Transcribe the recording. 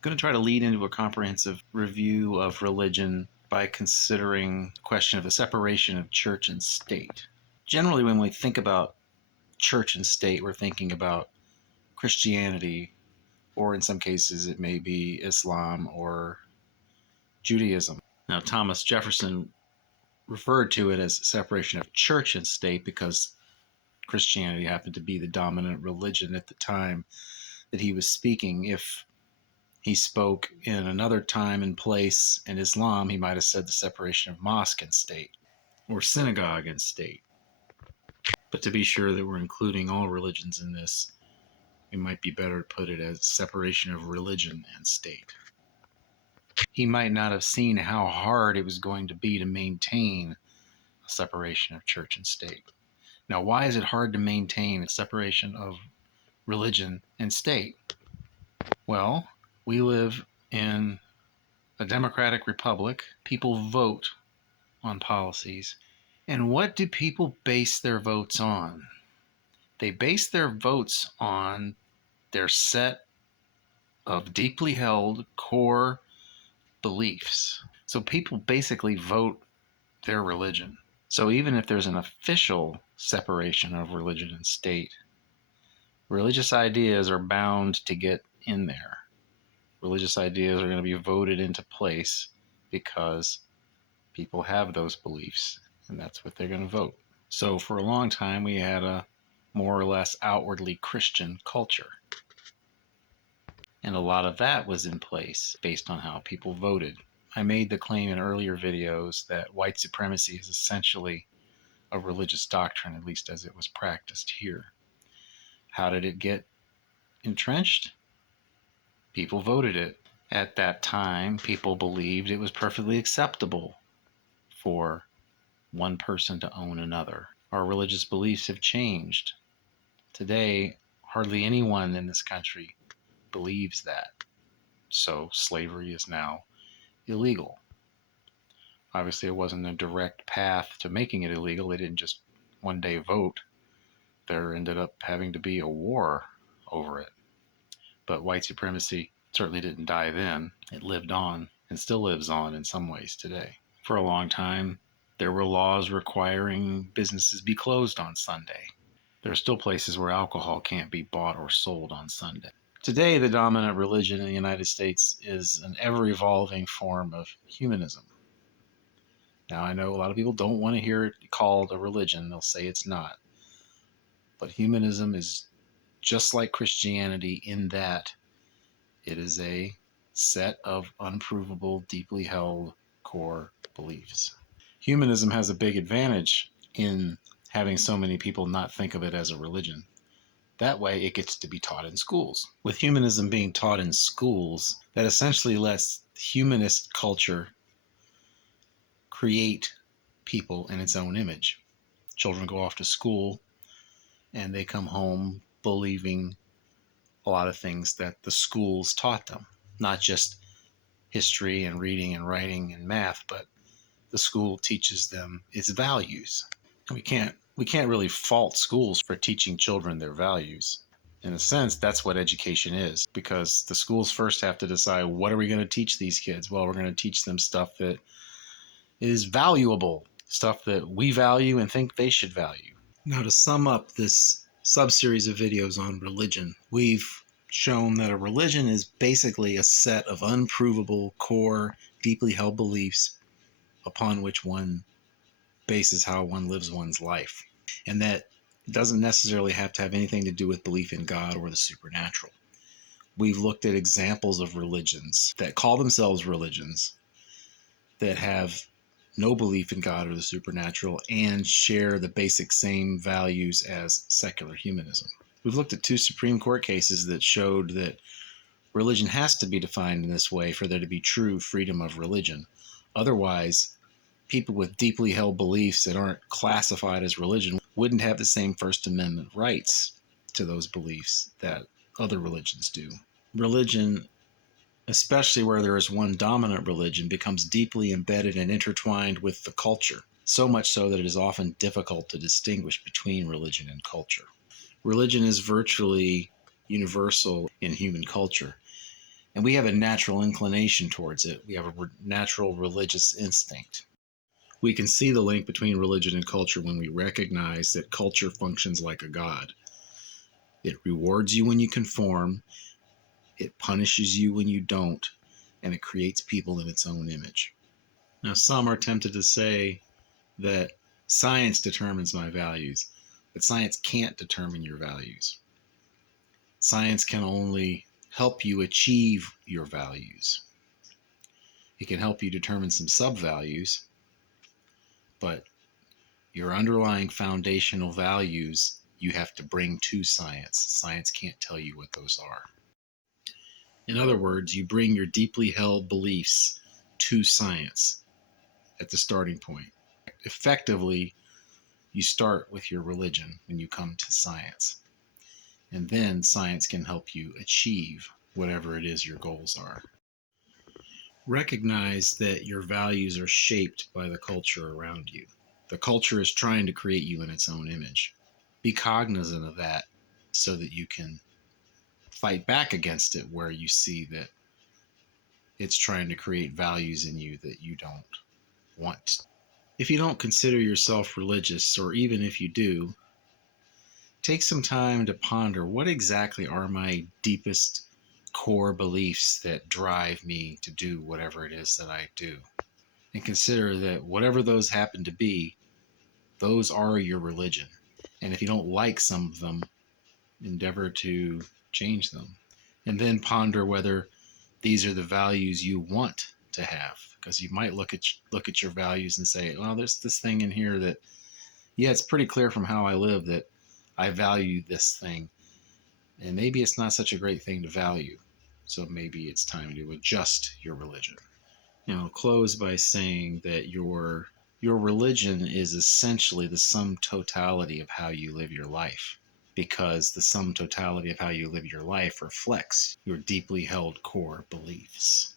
going to try to lead into a comprehensive review of religion by considering the question of the separation of church and state. Generally, when we think about church and state, we're thinking about Christianity, or in some cases, it may be Islam or Judaism. Now, Thomas Jefferson referred to it as separation of church and state because Christianity happened to be the dominant religion at the time that he was speaking. If he spoke in another time and place in Islam, he might have said the separation of mosque and state, or synagogue and state. But to be sure that we're including all religions in this, it might be better to put it as separation of religion and state. He might not have seen how hard it was going to be to maintain a separation of church and state. Now, why is it hard to maintain a separation of religion and state? Well, we live in a democratic republic. People vote on policies. And what do people base their votes on? They base their votes on their set of deeply held core beliefs. So people basically vote their religion. So even if there's an official separation of religion and state, religious ideas are bound to get in there. Religious ideas are going to be voted into place because people have those beliefs, and that's what they're going to vote. So for a long time, we had a more or less outwardly Christian culture. And a lot of that was in place based on how people voted. I made the claim in earlier videos that white supremacy is essentially a religious doctrine, at least as it was practiced here. How did it get entrenched? People voted it. At that time, people believed it was perfectly acceptable for one person to own another. Our religious beliefs have changed. Today, hardly anyone in this country believes that. So slavery is now illegal. Obviously, it wasn't a direct path to making it illegal. They didn't just one day vote. There ended up having to be a war over it. But white supremacy certainly didn't die then. It lived on and still lives on in some ways today. For a long time, there were laws requiring businesses be closed on Sunday. There are still places where alcohol can't be bought or sold on Sunday. Today, the dominant religion in the United States is an ever-evolving form of humanism. Now, I know a lot of people don't want to hear it called a religion. They'll say it's not. But humanism is just like Christianity in that it is a set of unprovable, deeply held core beliefs. Humanism has a big advantage in having so many people not think of it as a religion. That way, it gets to be taught in schools. With humanism being taught in schools, that essentially lets humanist culture create people in its own image. Children go off to school and they come home believing a lot of things that the schools taught them, not just history and reading and writing and math, but the school teaches them its values. And we can't really fault schools for teaching children their values. In a sense, that's what education is, because the schools first have to decide, what are we going to teach these kids? Well, we're going to teach them stuff that is valuable, stuff that we value and think they should value. Now, to sum up this sub-series of videos on religion, we've shown that a religion is basically a set of unprovable, core, deeply held beliefs upon which one bases how one lives one's life. And that doesn't necessarily have to have anything to do with belief in God or the supernatural. We've looked at examples of religions that call themselves religions that have no belief in God or the supernatural and share the basic same values as secular humanism. We've looked at 2 Supreme Court cases that showed that religion has to be defined in this way for there to be true freedom of religion. Otherwise, people with deeply held beliefs that aren't classified as religion wouldn't have the same First Amendment rights to those beliefs that other religions do. Religion, especially where there is one dominant religion, becomes deeply embedded and intertwined with the culture, so much so that it is often difficult to distinguish between religion and culture. Religion is virtually universal in human culture. And we have a natural inclination towards it. We have a natural religious instinct. We can see the link between religion and culture when we recognize that culture functions like a god. It rewards you when you conform, it punishes you when you don't, and it creates people in its own image. Now, some are tempted to say that science determines my values, but science can't determine your values. Science can only help you achieve your values. It can help you determine some sub-values, but your underlying foundational values you have to bring to science. Science can't tell you what those are. In other words, you bring your deeply held beliefs to science at the starting point. Effectively, you start with your religion when you come to science. And then science can help you achieve whatever it is your goals are. Recognize that your values are shaped by the culture around you. The culture is trying to create you in its own image. Be cognizant of that so that you can fight back against it where you see that it's trying to create values in you that you don't want. If you don't consider yourself religious, or even if you do, take some time to ponder what exactly are my deepest core beliefs that drive me to do whatever it is that I do. And consider that whatever those happen to be, those are your religion. And if you don't like some of them, endeavor to change them. And then ponder whether these are the values you want to have. Because you might look at your values and say, well, there's this thing in here that, yeah, it's pretty clear from how I live that I value this thing. And maybe it's not such a great thing to value. So maybe it's time to adjust your religion. Now, I'll close by saying that your religion is essentially the sum totality of how you live your life, because the sum totality of how you live your life reflects your deeply held core beliefs.